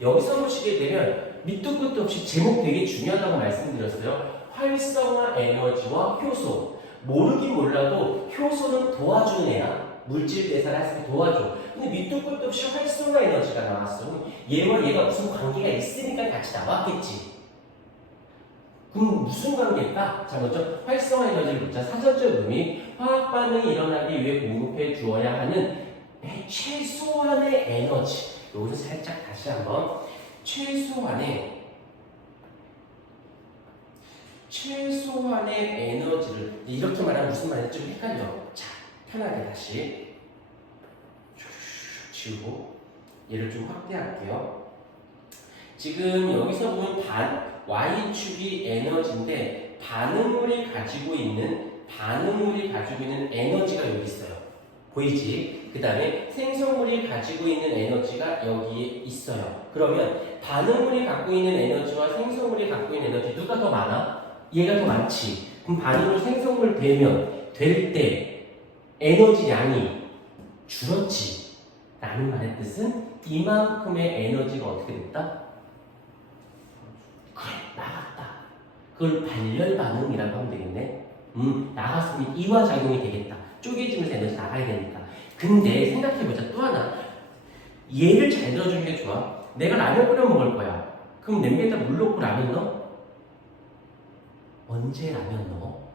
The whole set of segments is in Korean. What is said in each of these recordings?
여기서 보시게 되면 밑도 끝도 없이 제목 되게 중요하다고 말씀드렸어요. 활성화 에너지와 효소. 모르긴 몰라도 효소는 도와주는 애야. 물질 대사를 할수 있게 도와줘. 근데 밑도 끝도 없이 활성화 에너지가 나왔어. 얘와 얘가 무슨 관계가 있으니까 같이 나왔겠지. 그럼 무슨 관계일까? 자, 먼저 활성화 에너지를 보자. 사전적 의미, 화학 반응이 일어나기 위해 공급해 주어야 하는 최소한의 에너지. 여기서 살짝 다시 한번 최소한의 최소한의 에너지를 이렇게 말하면 무슨 말인지 좀 헷갈려. 자, 편하게 다시 지우고 얘를 좀 확대할게요. 지금 여기서 보면 반 y축이 에너지인데 반응물이 가지고 있는 반응물이 가지고 있는 에너지가 여기 있어요. 보이지? 그 다음에 생성물이 가지고 있는 에너지가 여기에 있어요. 그러면 반응물이 갖고 있는 에너지와 생성물이 갖고 있는 에너지 누가 더 많아? 얘가 더 많지. 그럼 반응물 생성물 되면 될 때 에너지 양이 줄었지. 라는 말의 뜻은 이만큼의 에너지가 어떻게 됐다? 그래, 나갔다. 그걸 발열 반응이라고 하면 되겠네. 음, 나갔으면 이화 작용이 되겠다. 쪼개지면서 에너지 나가야 되니까. 근데 생각해보자. 또 하나. 얘를 잘 들어주는 게 좋아. 내가 라면 끓여 먹을 거야. 그럼 냄비에다 물 넣고 라면 넣어? 언제 라면 넣어?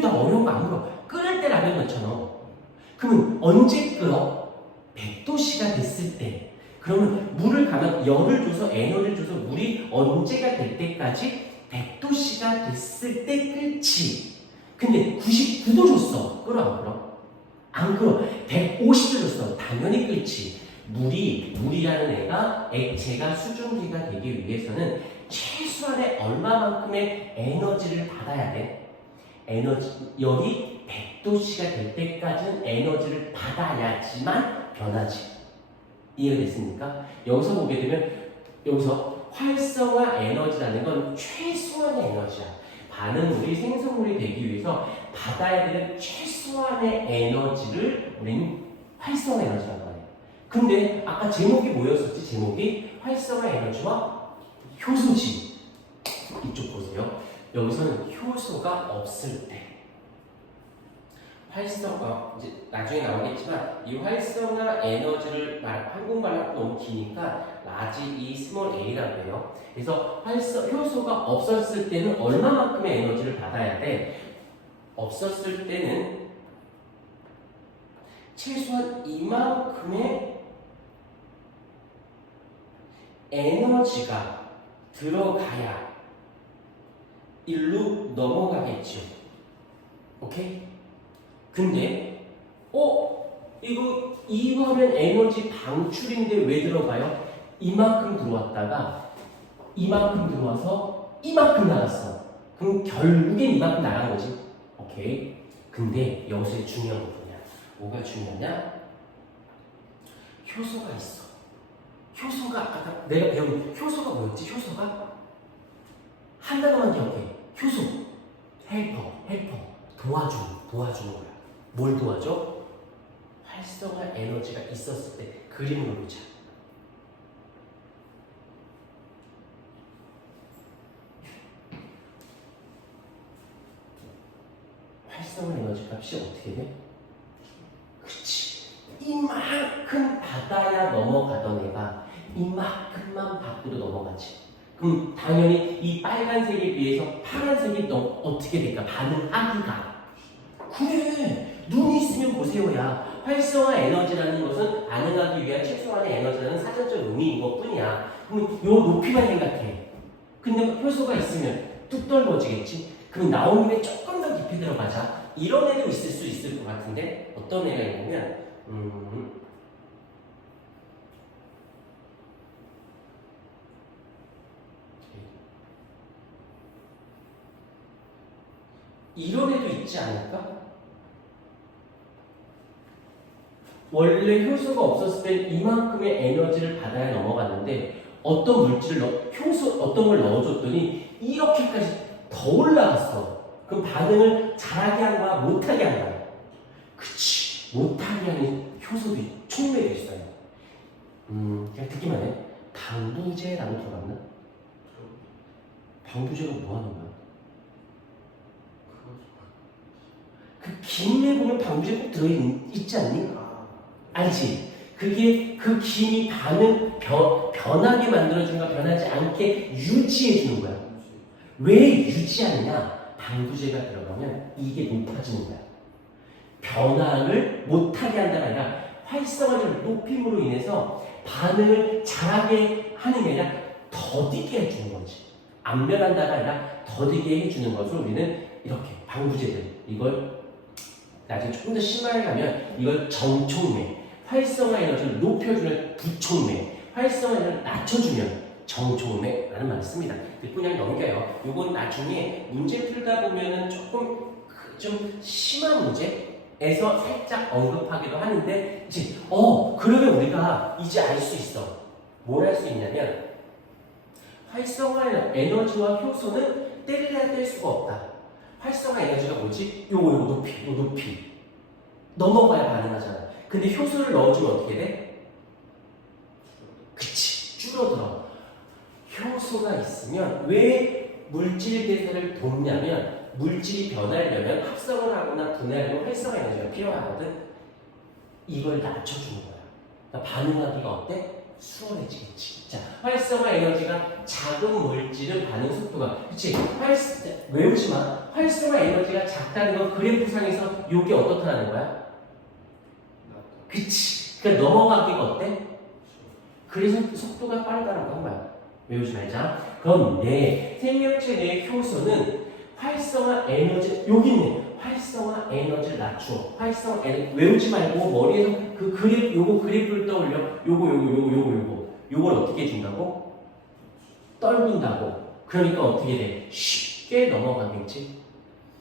나 어려운 거 안 물어. 끓일 때 라면 넣잖아. 그러면 언제 끓어? 100도씨가 됐을 때. 그러면 물을 가면 열을 줘서 에너지를 줘서 물이 언제가 될 때까지 100도씨가 됐을 때 끓지. 근데 99도 줬어. 끓어 안 끓어? 안 끓어. 150도 줬어. 당연히 끓지. 물이 물이라는 애가 액체가 수증기가 되기 위해서는 최소한의 얼마만큼의 에너지를 받아야 돼. 에너지 열이 100도씨가 될 때까지는 에너지를 받아야지만 변하지. 이해가 됐습니까? 여기서 보게 되면 여기서 활성화 에너지라는 건 최소한의 에너지야. 반응물이 생성물이 되기 위해서 받아야 되는 최소한의 에너지를 우리는 활성화 에너지라고 해요. 근데 아까 제목이 뭐였었지? 제목이 활성화 에너지와 효소지. 이쪽 보세요. 여기서는 효소가 없을 때 활성화 이제 나중에 나오겠지만 이 활성화 에너지를 말, 한국말로 너무 기니까 라지 E 스몰 A라고 해요. 그래서 활성 효소가 없었을 때는 얼마만큼의 에너지를 받아야 돼? 없었을 때는 최소한 이만큼의 에너지가 들어가야 일로 넘어가겠죠. 오케이? 근데 어 이거 이거는 에너지 방출인데 왜 들어가요? 이만큼 들어왔다가 이만큼 들어와서 이만큼 나갔어. 그럼 결국엔 이만큼 나간 거지. 오케이. 근데 여기서 중요한 거 뭐냐? 뭐가 중요하냐? 효소가 있어. 효소가 아까 내가 배운 효소가 뭐였지? 효소가 한 단어만 기억해. 효소. 헬퍼, 헬퍼. 도와주는, 도와주는 거야. 뭘 도와줘? 활성화 에너지가 있었을 때 그림을 보자. 활성화 에너지 값이 어떻게 돼? 그치. 이만큼 받아야 넘어가던 애가 이만큼만 받고도 넘어가지. 그럼 당연히 이 빨간색에 비해서 파란색이 너 어떻게 될까? 반응하기가. 그래. 눈이 있으면 보세요야. 활성화 에너지라는 것은 반응하기 위한 최소한의 에너지라는 사전적 의미인 것 뿐이야. 그럼 요 높이만 생각해. 근데 효소가 있으면 뚝 떨어지겠지? 그럼 나온 김에 조금 더 깊이 들어가자. 이런 애도 있을 수 있을 것 같은데 어떤 애가 있냐면 음, 이런 애도 있지 않을까? 원래 효소가 없었을 때 이만큼의 에너지를 받아야 넘어갔는데 어떤 물질을 넣, 효소 어떤 걸 넣어줬더니 이렇게까지 더 올라갔어. 그럼 반응을 잘하게 한 거야, 못하게 한 거야? 그치. 못하게 하는 효소도 총매도 있어요. 음, 그냥 듣기만 해. 방부제라고 들어봤나? 방부제가 뭐 하는 거야? 그 김에 보면 방부제 꼭 들어있지 않니? 아, 알지? 그게 그 김이 반응 변, 변하게 만들어주는가 변하지 않게 유지해 주는 거야. 왜 유지하느냐? 방부제가 들어가면 이게 거야. 변화를 못하게 한다가 아니라 활성화를 높임으로 인해서 반응을 잘하게 하는 게 아니라 더디게 해주는 거지. 안 변한다가 아니라 더디게 해주는 것을 우리는 이렇게 방부제들 이걸 나중에 조금 더 심하게 가면 이걸 정촉매 활성화 에너지를 높여주는 부촉매 활성화 에너지를 낮춰주면 정촉매라는 말을 씁니다. 그냥 넘겨요. 요건 나중에 문제 풀다 보면은 조금 그좀 심한 문제에서 살짝 언급하기도 하는데 이제 어 그러면 우리가 이제 알 수 있어. 뭘 할 수 있냐면 활성화 에너지와 효소는 뗄래야 뗄 수가 없다. 활성화 에너지가 뭐지? 요거 요거 높이 요 높이 넘어가야 반응하잖아. 근데 효소를 넣어주면 어떻게 돼? 그치 줄어들어. 효소가 있으면 왜 물질 대사를 돕냐면 물질이 변하려면 합성을 하거나 분해하려면 활성화 에너지가 필요하거든. 이걸 낮춰주는 거야. 그러니까 반응하기가 어때? 수월해지겠지. 자, 활성화 에너지가 작은 물질은 반응 속도가 그치? 활 외우지 마. 활성화 에너지가 작다는 건 그래프상에서 요게 어떻다는 거야? 그치? 그러니까 넘어가기가 어때? 그래서 속도가 빠르다는 건 거야. 외우지 말자. 그럼 내 생명체 내의 효소는 활성화 에너지 여기 있네. 활성화 에너지를 낮추어. 활성화 에너지 외우지 말고 머리에서 그 그래프 요거 그래프를 떠올려. 요거 요거 요거 요거 요거 요걸 어떻게 해준다고? 떨군다고. 그러니까 어떻게 돼? 쉽게 넘어가겠지.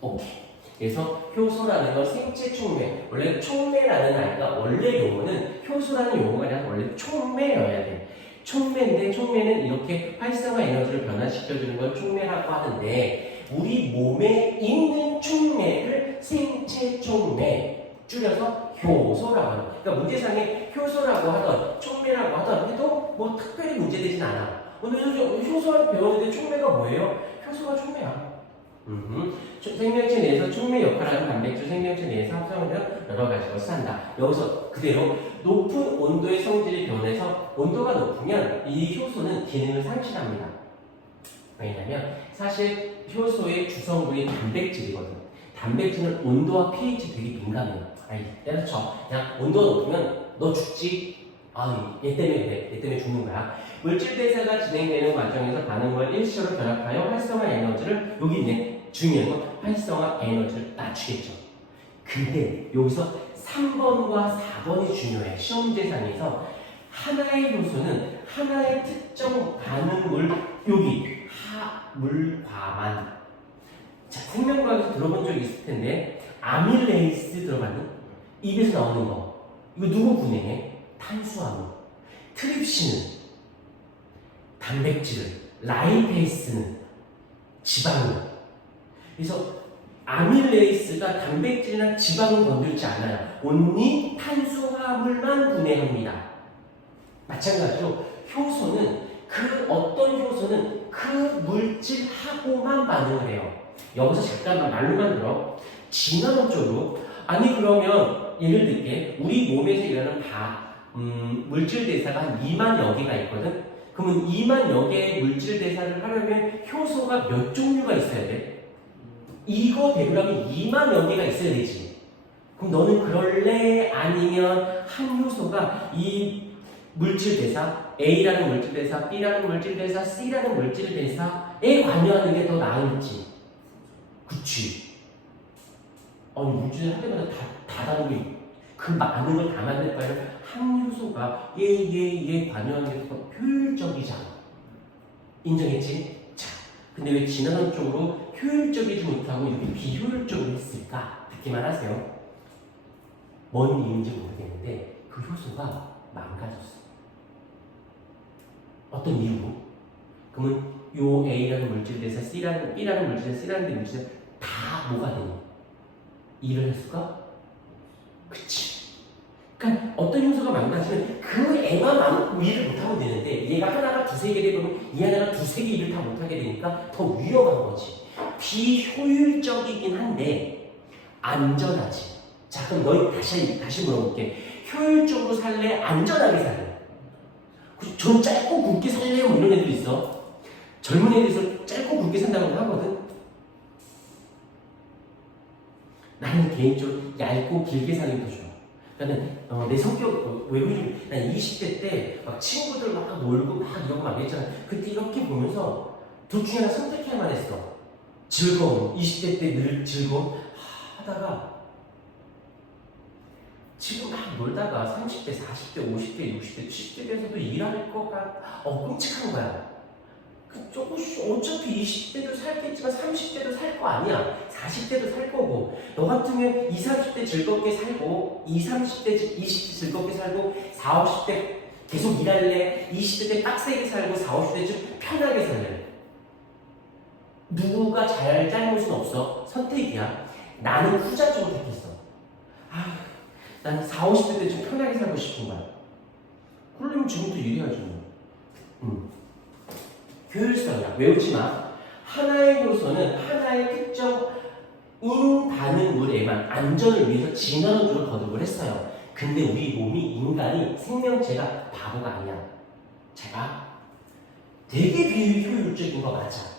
오케이. 그래서 효소라는 건 생체 촉매. 원래 촉매라는 아이가 원래 용어는 효소라는 용어가 아니라 원래 촉매여야 돼. 촉매인데 촉매는 이렇게 활성화 에너지를 변화시켜주는 걸 촉매라고 하는데 우리 몸에 있는 촉매를 생체 촉매 줄여서 효소라고 하는. 그러니까 문제상에 효소라고 하던 촉매라고 하던 해도 뭐 특별히 문제되진 않아. 오늘 효소를 배웠는데 촉매가 뭐예요? 효소가 촉매야. 음, 생명체 내에서 촉매 역할을 하는 단백질 생명체 내에서 합성되어 여러 가지 것을 한다. 여기서 그대로 높은 온도의 성질이 변해서 온도가 높으면 이 효소는 기능을 상실합니다. 왜냐면 사실 효소의 주성분이 단백질이거든. 단백질은 온도와 pH 되게 민감해요. 아니, 쳐. 그냥 온도가 높으면 너 죽지. 아, 얘 때문에 그래. 얘 때문에 죽는 거야. 물질 대사가 진행되는 과정에서 반응을 일시적으로 결합하여 활성화 에너지를 여기 있네. 중요한 건 활성화 에너지를 낮추겠죠. 근데 여기서 3번과 4번이 중요해. 시험 대상에서 하나의 요소는 하나의 특정 반응물 여기 하물과만 자 생명과학에서 들어본 적 있을 텐데 아밀레이스 들어봤니? 입에서 나오는 거 이거 누구 분해해? 탄수화물 트립신은 단백질을 라이페이스는 지방을 그래서 아밀레이스가 단백질이나 지방을 건들지 않아요. 온리 탄수화물만 분해합니다. 마찬가지로 효소는 그 어떤 효소는 그 물질하고만 반응을 해요. 여기서 잠깐만 말로만 들어. 진화론적으로 아니 그러면 예를 들게 우리 몸에서 일어나는 다 음, 물질 대사가 한 2만여 개가 있거든. 그러면 2만 여 개의 물질 대사를 하려면 효소가 몇 종류가 있어야 돼? 이거 배우려면 2만여 개가 있어야 되지. 그럼 너는 그럴래? 아니면 한 효소가 이 물질 대사, A라는 물질 대사, B라는 물질 대사, C라는 물질 대사에 관여하는 게 더 나을지. 그치. 아니, 물질 할 때마다 다, 다 다르게 그 많은 걸 다 만들 바에는 한 효소가 얘, 얘, 얘 관여하는 게 더 효율적이잖아. 인정했지? 자, 근데 왜 진화론 쪽으로 효율적이지 못하고 이렇게 비효율적으로 했을까? 듣기만 하세요. 뭔 이유인지 모르겠는데 그 효소가 망가졌어. 어떤 이유로? 그러면 요 A라는 물질 대사 C라는 B라는 물질 대사 C라는 물질 대사 다 뭐가 되니? 일을 했을까? 그치. 그러니까 어떤 효소가 망가지면 그 애가 망, 일을 못하면 되는데 얘가 하나가 두세 개 되면 이 하나가 두세 개 일을 다 못하게 되니까 더 위험한 거지. 비효율적이긴 한데 안전하지. 자 그럼 너희 다시 다시 물어볼게. 효율적으로 살래? 안전하게 살래? 그- 전 짧고 굵게 살래요? 뭐 이런 애들 있어. 젊은 애들에서 짧고 굵게 산다고 하거든. 나는 개인적으로 얇고 길게 사는 게더 좋아. 나는 어, 내 성격 어, 난 20대 때 막 친구들 막 놀고 막 이러고 막 했잖아. 그때 이렇게 보면서 둘 중에 하나 선택해야만 했어. 즐거움. 20대 때 늘 즐거움 하, 하다가 지금 막 놀다가 30대, 40대, 50대, 60대, 70대 돼서도 일할 거가 어 끔찍한 거야. 그 조금씩 어차피 20대도 살겠지만 30대도 살 거 아니야. 40대도 살 거고. 너 같으면 20, 30대 즐겁게 살고 20, 30대, 20대 즐겁게 살고 40, 50대 계속 일할래? 20대 때 빡세게 살고 40, 50대 좀 편하게 살래? 누구가 잘 잘못은 없어. 선택이야. 나는 후자 쪽을 택했어. 아, 난 40, 50대 때 좀 편하게 살고 싶은 거야. 그러려면 지금부터 일해야지 뭐. 음. 효율성이야 외우지 마 하나의 요소는 하나의 특정 인 반응물에만 안전을 위해서 진화론적으로 거듭을 했어요. 근데 우리 몸이 인간이 생명체가 바보가 아니야. 제가 되게 비효율적인 거 맞아.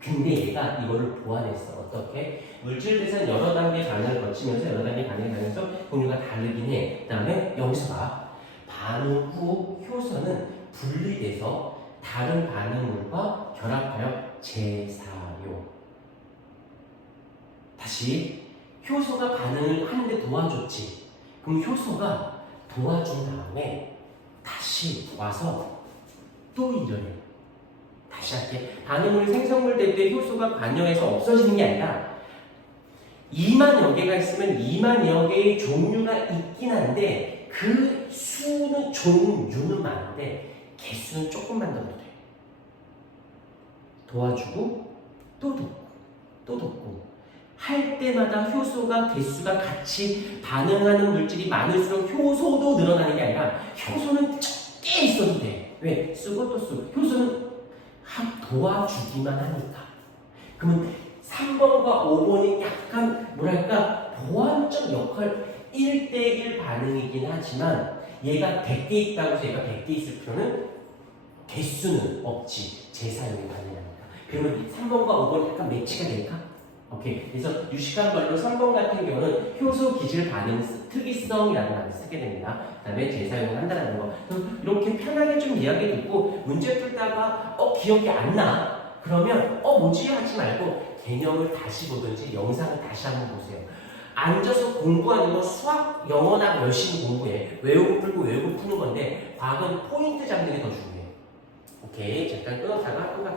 근데 얘가 이거를 보완했어. 어떻게? 물질 대산 여러 단계 반응을 거치면서 여러 단계 반응을 가면서 종류가 다르긴 해. 그 다음에 여기서 봐. 반응 후 효소는 분리돼서 다른 반응물과 결합하여 재사용. 다시 효소가 반응을 하는데 도와줬지. 그럼 효소가 도와준 다음에 다시 와서 또 해. 다시 할게. 반응물 생성물 될 때 효소가 반영해서 없어지는 게 아니라 2만여 개가 있으면 2만여 개의 종류가 있긴 한데 그 수는 종류는 많은데 개수는 조금만 더 돼. 도와주고 또 돕고 또 돕고 할 때마다 효소가 개수가 같이 반응하는 물질이 많을수록 효소도 늘어나는 게 아니라 효소는 적게 있어도 돼. 왜? 쓰고 또 쓰고. 효소는 한 도와주기만 하니까. 그러면 3번과 5번이 약간 뭐랄까 보완적 역할 1대1 반응이긴 하지만 얘가 100개 있다고 해서 얘가 100개 있을 필요는 개수는 없지. 재사용이 가능하니까. 그러면 3번과 5번 약간 매치가 될까? 오케이. 그래서 유식한별로 3번 같은 경우는 효소 기질 반응 스- 특이성이라는 말을 쓰게 됩니다. 그 다음에 재사용을 한다는 거. 이렇게 편하게 좀 이야기 듣고 문제 풀다가 어 기억이 안 나. 그러면 어 뭐지 하지 말고 개념을 다시 보든지 영상을 다시 한번 보세요. 앉아서 공부하는 건 수학, 영어나 열심히 공부해. 외우고 풀고 외우고 푸는 건데 과학은 포인트 잡는 게 더 중요해. 오케이. 잠깐 끊었다가 또 가도록